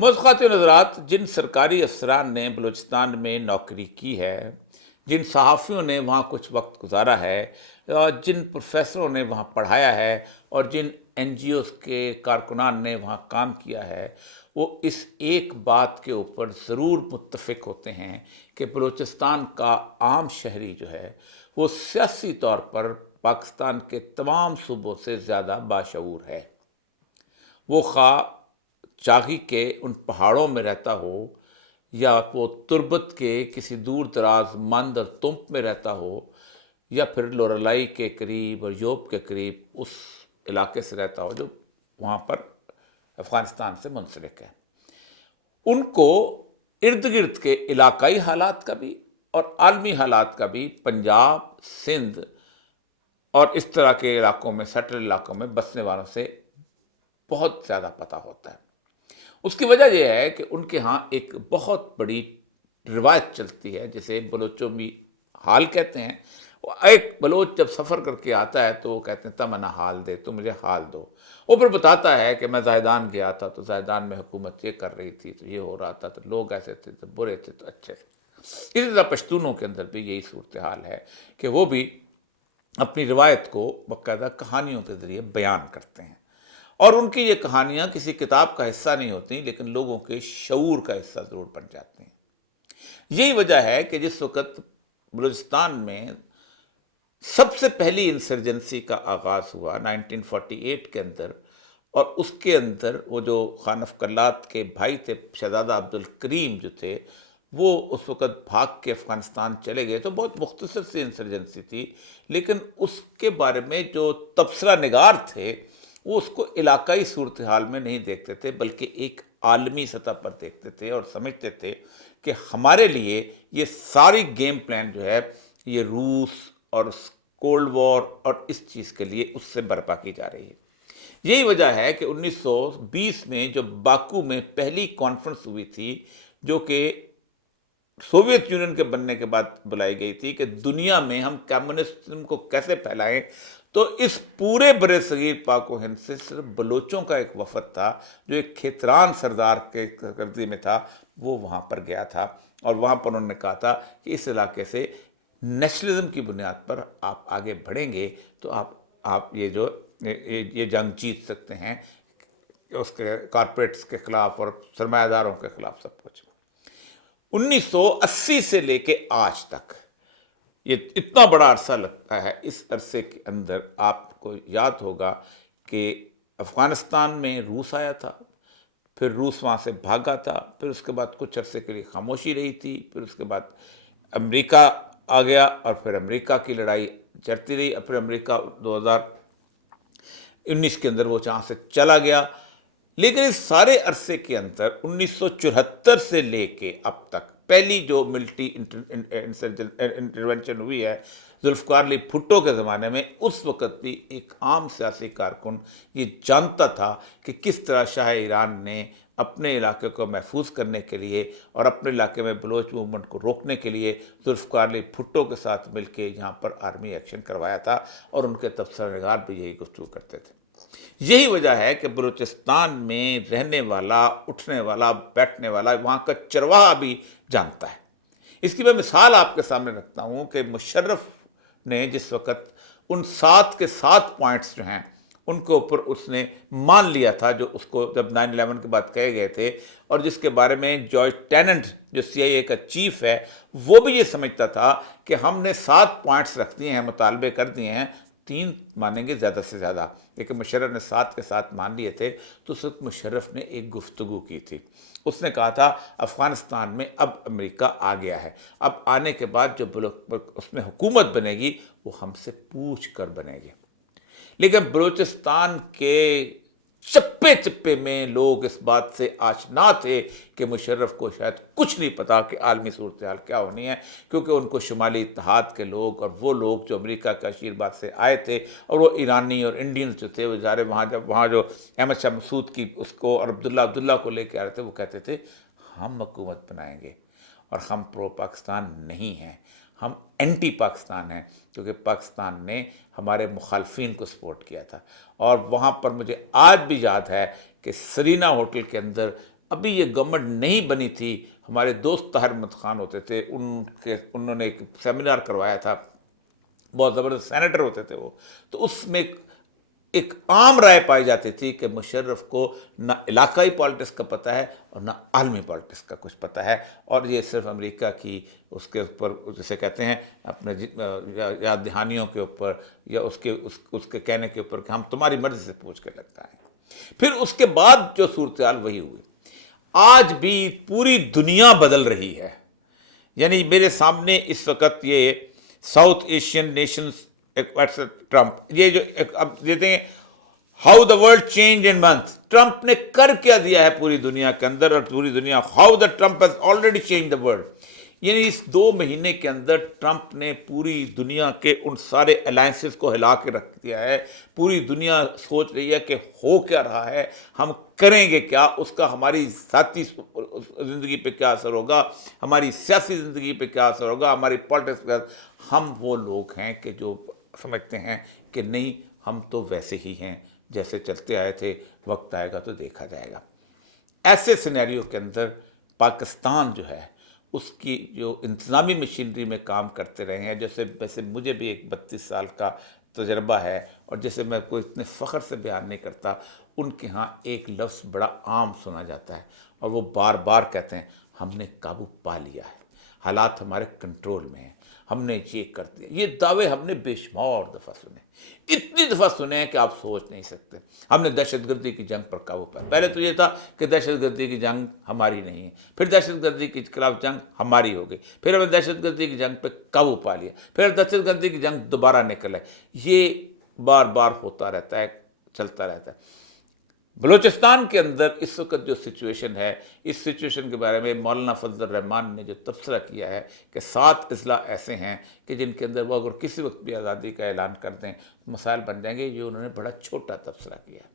موافقات نظرات جن سرکاری افسران نے بلوچستان میں نوکری کی ہے، جن صحافیوں نے وہاں کچھ وقت گزارا ہے، اور جن پروفیسروں نے وہاں پڑھایا ہے، اور جن این جی اوز کے کارکنان نے وہاں کام کیا ہے، وہ اس ایک بات کے اوپر ضرور متفق ہوتے ہیں کہ بلوچستان کا عام شہری جو ہے وہ سیاسی طور پر پاکستان کے تمام صوبوں سے زیادہ باشعور ہے۔ وہ خواہ چاغی کے ان پہاڑوں میں رہتا ہو، یا وہ تربت کے کسی دور دراز مند اور تمپ میں رہتا ہو، یا پھر لورالائی کے قریب اور یوب کے قریب اس علاقے سے رہتا ہو جو وہاں پر افغانستان سے منسلک ہے۔ ان کو ارد گرد کے علاقائی حالات کا بھی اور عالمی حالات کا بھی، پنجاب، سندھ اور اس طرح کے علاقوں میں، سیٹل علاقوں میں بسنے والوں سے بہت زیادہ پتہ ہوتا ہے۔ اس کی وجہ یہ ہے کہ ان کے ہاں ایک بہت بڑی روایت چلتی ہے جسے بلوچوں بھی حال کہتے ہیں۔ ایک بلوچ جب سفر کر کے آتا ہے تو وہ کہتے ہیں تمنا حال دے، تو مجھے حال دو۔ وہ پھر بتاتا ہے کہ میں زاہدان گیا تھا تو زاہدان میں حکومت یہ کر رہی تھی، تو یہ ہو رہا تھا، تو لوگ ایسے تھے، تو برے تھے، تو اچھے تھے۔ اسی طرح پشتونوں کے اندر بھی یہی صورتحال ہے کہ وہ بھی اپنی روایت کو باقاعدہ کہانیوں کے ذریعے بیان کرتے ہیں، اور ان کی یہ کہانیاں کسی کتاب کا حصہ نہیں ہوتی، لیکن لوگوں کے شعور کا حصہ ضرور بن جاتی ہیں۔ یہی وجہ ہے کہ جس وقت بلوچستان میں سب سے پہلی انسرجنسی کا آغاز ہوا 1948 کے اندر، اور اس کے اندر وہ جو خان افقلات کے بھائی تھے شہزادہ عبد الکریم جو تھے، وہ اس وقت بھاگ کے افغانستان چلے گئے، تو بہت مختصر سی انسرجنسی تھی، لیکن اس کے بارے میں جو تبصرہ نگار تھے وہ اس کو علاقائی صورتحال میں نہیں دیکھتے تھے، بلکہ ایک عالمی سطح پر دیکھتے تھے، اور سمجھتے تھے کہ ہمارے لیے یہ ساری گیم پلان جو ہے یہ روس اور کولڈ وار اور اس چیز کے لیے اس سے برپا کی جا رہی ہے۔ یہی وجہ ہے کہ 1920 میں جو باکو میں پہلی کانفرنس ہوئی تھی، جو کہ سوویت یونین کے بننے کے بعد بلائی گئی تھی، کہ دنیا میں ہم کمیونسٹزم کو کیسے پھیلائیں، تو اس پورے بر صغیر پاک و ہند سے صرف بلوچوں کا ایک وفد تھا جو ایک کھیتران سردار کے قبضے میں تھا، وہ وہاں پر گیا تھا، اور وہاں پر انہوں نے کہا تھا کہ اس علاقے سے نیشنلزم کی بنیاد پر آپ آگے بڑھیں گے تو آپ یہ جنگ جیت سکتے ہیں، اس کے کارپوریٹس کے خلاف اور سرمایہ داروں کے خلاف سب کچھ۔ 1980 سے لے کے آج تک یہ اتنا بڑا عرصہ لگتا ہے، اس عرصے کے اندر آپ کو یاد ہوگا کہ افغانستان میں روس آیا تھا، پھر روس وہاں سے بھاگا تھا، پھر اس کے بعد کچھ عرصے کے لیے خاموشی رہی تھی، پھر اس کے بعد امریکہ آ گیا، اور پھر امریکہ کی لڑائی چلتی رہی، اور پھر امریکہ 2019 کے اندر وہ جہاں سے چلا گیا۔ لیکن اس سارے عرصے کے اندر 1974 سے لے کے اب تک پہلی جو ملٹری انٹرونشن ہوئی ہے ذوالفقار علی بھٹو کے زمانے میں، اس وقت بھی ایک عام سیاسی کارکن یہ جانتا تھا کہ کس طرح شاہ ایران نے اپنے علاقے کو محفوظ کرنے کے لیے اور اپنے علاقے میں بلوچ موومنٹ کو روکنے کے لیے ذوالفقار علی بھٹو کے ساتھ مل کے یہاں پر آرمی ایکشن کروایا تھا، اور ان کے تبصرہ نگار بھی یہی گفتگو کرتے تھے۔ یہی وجہ ہے کہ بلوچستان میں رہنے والا، اٹھنے والا، بیٹھنے والا، وہاں کا چرواہا بھی جانتا ہے۔ اس کی میں مثال آپ کے سامنے رکھتا ہوں کہ مشرف نے جس وقت ان 7 کے 7 پوائنٹس جو ہیں ان کے اوپر اس نے مان لیا تھا، جو اس کو جب 9/11 کے بعد کہے گئے تھے، اور جس کے بارے میں جارج ٹیننٹ جو سی آئی اے کا چیف ہے وہ بھی یہ سمجھتا تھا کہ ہم نے 7 پوائنٹس رکھ دیے ہیں، مطالبے کر دیے ہیں، 3 مانیں گے زیادہ سے زیادہ، لیکن مشرف نے 7 کے 7 مان لیے تھے۔ تو اس وقت مشرف نے ایک گفتگو کی تھی، اس نے کہا تھا افغانستان میں اب امریکہ آ گیا ہے، اب آنے کے بعد جو اس میں حکومت بنے گی وہ ہم سے پوچھ کر بنے گی۔ لیکن بلوچستان کے چپے چپے میں لوگ اس بات سے آشنا تھے کہ مشرف کو شاید کچھ نہیں پتا کہ عالمی صورتحال کیا ہونی ہے، کیونکہ ان کو شمالی اتحاد کے لوگ اور وہ لوگ جو امریکہ کے عشیرباد سے آئے تھے، اور وہ ایرانی اور انڈینز جو تھے، وہ ظاہر وہاں جو احمد شاہ مسعود کی اس کو اور عبداللہ کو لے کے آ رہے تھے، وہ کہتے تھے ہم حکومت بنائیں گے، اور ہم پرو پاکستان نہیں ہیں، ہم اینٹی پاکستان ہیں، کیونکہ پاکستان نے ہمارے مخالفین کو سپورٹ کیا تھا۔ اور وہاں پر مجھے آج بھی یاد ہے کہ سرینا ہوٹل کے اندر ابھی یہ گورنمنٹ نہیں بنی تھی، ہمارے دوست طاہر احمد خان ہوتے تھے، انہوں نے ایک سیمینار کروایا تھا، بہت زبردست سینیٹر ہوتے تھے وہ، تو اس میں ایک عام رائے پائی جاتی تھی کہ مشرف کو نہ علاقائی پالیٹکس کا پتہ ہے اور نہ عالمی پالیٹکس کا کچھ پتہ ہے، اور یہ صرف امریکہ کی اس کے اوپر جسے کہتے ہیں اپنے یاد دہانیوں کے اوپر یا اس کے کہنے کے اوپر کہ ہم تمہاری مرضی سے پوچھ کے لگتا ہے۔ پھر اس کے بعد جو صورتحال وہی ہوئی، آج بھی پوری دنیا بدل رہی ہے۔ یعنی میرے سامنے اس وقت یہ ساؤتھ ایشین نیشنز ٹرمپ، یہ جو اب دیتے ہیں how the world change in month, Trump نے کر کیا دیا ہے پوری دنیا کے اندر، اور پوری دنیا how the Trump has already change the world. یعنی اس 2 مہینے کے اندر ٹرمپ نے پوری دنیا کے ان سارے الائنسز کو ہلا کے رکھ دیا ہے۔ پوری دنیا سوچ رہی ہے کہ ہو کیا رہا ہے، ہم کریں گے کیا، اس کا ہماری ذاتی زندگی پہ کیا اثر ہوگا، ہماری سیاسی زندگی پہ کیا اثر ہوگا، ہماری پالیٹکس پہ۔ ہم وہ لوگ ہیں کہ جو سمجھتے ہیں کہ نہیں، ہم تو ویسے ہی ہیں جیسے چلتے آئے تھے، وقت آئے گا تو دیکھا جائے گا۔ ایسے سینیریو کے اندر پاکستان جو ہے اس کی جو انتظامی مشینری میں کام کرتے رہے ہیں، جیسے ویسے مجھے بھی ایک 32 سال کا تجربہ ہے، اور جیسے میں کوئی اتنے فخر سے بیان نہیں کرتا، ان کے ہاں ایک لفظ بڑا عام سنا جاتا ہے اور وہ بار بار کہتے ہیں ہم نے قابو پا لیا ہے، حالات ہمارے کنٹرول میں ہیں، ہم نے یہ کر دیا۔ یہ دعوے ہم نے بے شمار دفعہ سنے، اتنی دفعہ سنے ہیں کہ آپ سوچ نہیں سکتے۔ ہم نے دہشت گردی کی جنگ پر قابو پایا، پہلے تو یہ تھا کہ دہشت گردی کی جنگ ہماری نہیں ہے، پھر دہشت گردی کے خلاف جنگ ہماری ہو گئی، پھر ہم نے دہشت گردی کی جنگ پہ قابو پا لیا، پھر دہشت گردی کی جنگ دوبارہ نکل ہے۔ یہ بار بار ہوتا رہتا ہے، چلتا رہتا ہے۔ بلوچستان کے اندر اس وقت جو سچویشن ہے، اس سچویشن کے بارے میں مولانا فضل الرحمان نے جو تبصرہ کیا ہے کہ 7 اضلاع ایسے ہیں کہ جن کے اندر وہ اگر کسی وقت بھی آزادی کا اعلان کر دیں مسائل بن جائیں گے، یہ انہوں نے بڑا چھوٹا تبصرہ کیا ہے۔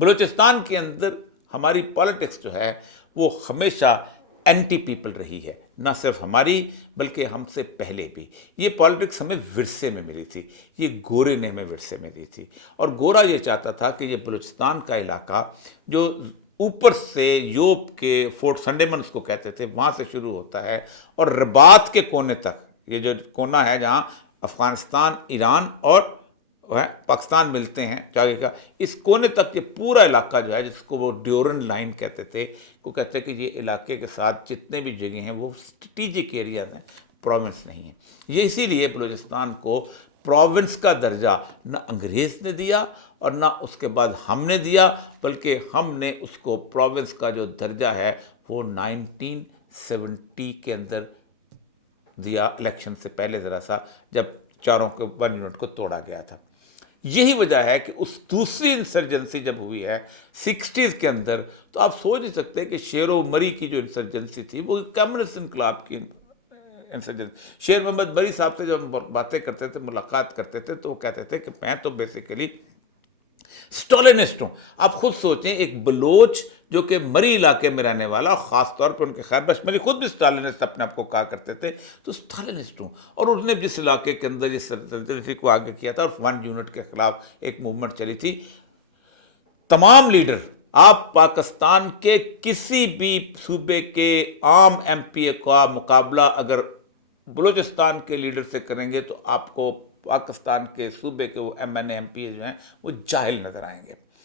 بلوچستان کے اندر ہماری پالیٹکس جو ہے وہ ہمیشہ اینٹی پیپل رہی ہے، نہ صرف ہماری بلکہ ہم سے پہلے بھی۔ یہ پالیٹکس ہمیں ورثے میں ملی تھی، یہ گورے نے ہمیں ورثے میں دی تھی، اور گورا یہ چاہتا تھا کہ یہ بلوچستان کا علاقہ جو اوپر سے یوب کے فورٹ سنڈیمن اس کو کہتے تھے، وہاں سے شروع ہوتا ہے اور رباط کے کونے تک، یہ جو کونا ہے جہاں افغانستان، ایران اور پاکستان ملتے ہیں جگہ کا، اس کونے تک یہ پورا علاقہ جو ہے جس کو وہ ڈیورن لائن کہتے تھے، وہ کہتے ہیں کہ یہ علاقے کے ساتھ جتنے بھی جگہ ہیں وہ اسٹریٹجک ایریاز ہیں، پروونس نہیں ہیں۔ یہ اسی لیے بلوچستان کو پروونس کا درجہ نہ انگریز نے دیا اور نہ اس کے بعد ہم نے دیا، بلکہ ہم نے اس کو پروونس کا جو درجہ ہے وہ 1970 کے اندر دیا، الیکشن سے پہلے ذرا سا، جب چاروں کے 1 یونٹ کو توڑا گیا تھا۔ یہی وجہ ہے کہ اس دوسری انسرجنسی جب ہوئی ہے 60s کے اندر، تو آپ سوچ نہیں سکتے کہ شیر و مری کی جو انسرجنسی تھی وہ کمیونسٹ انقلاب کی انسرجنسی۔ شیر محمد مری صاحب سے جب ہم باتیں کرتے تھے، ملاقات کرتے تھے، تو وہ کہتے تھے کہ میں تو بیسیکلی اسٹالنسٹ ہوں۔ آپ خود سوچیں، ایک بلوچ جو کہ مری علاقے میں رہنے والا، خاص طور پر ان کے خیر بشمری خود بھی اسٹالنسٹ اپنے آپ کو کہا کرتے تھے، تو اسٹالنسٹ ہوں۔ اور انہوں نے جس علاقے کے اندر اس سلطنت کو آگے کیا تھا اور 1 یونٹ کے خلاف ایک موومنٹ چلی تھی، تمام لیڈر، آپ پاکستان کے کسی بھی صوبے کے عام MP کا مقابلہ اگر بلوچستان کے لیڈر سے کریں گے تو آپ کو پاکستان کے صوبے کے وہ MNA MP جو ہیں وہ جاہل نظر آئیں گے۔